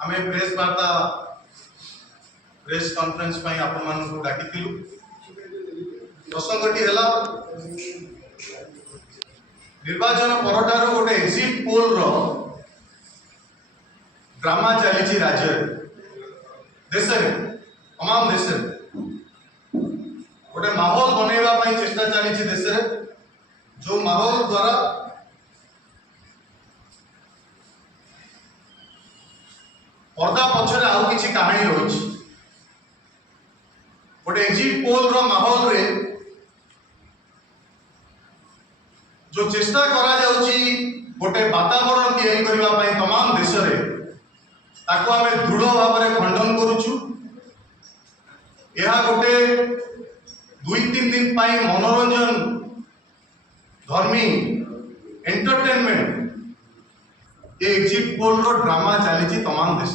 आमे प्रेस वार्ता press conference पई आपण मानकु डाकिथिलु। प्रसंगटी हला निर्वाचन परठारो गोटे एग्जिट पोल रो ड्रामा चली राज्य देश तमाम देश गोटे माहौल बनैबा पई चेष्टा चली देश जो माहौल द्वारा पर्दा पछरे आउ किछि कहानी रही गोटे एग्जिट पोल रो माहौल रे जो चेष्टा करा जाउची गोटे वातावरण तैयारी करबा पई तमाम देश रे ताको आमे दृढ़ भाव में खंडन करूछु। यह गोटे 2-3 दिन पाई मनोरंजन धर्मी एंटरटेनमेंट ये एग्जिट पोल रो ड्रामा चली तमाम देश।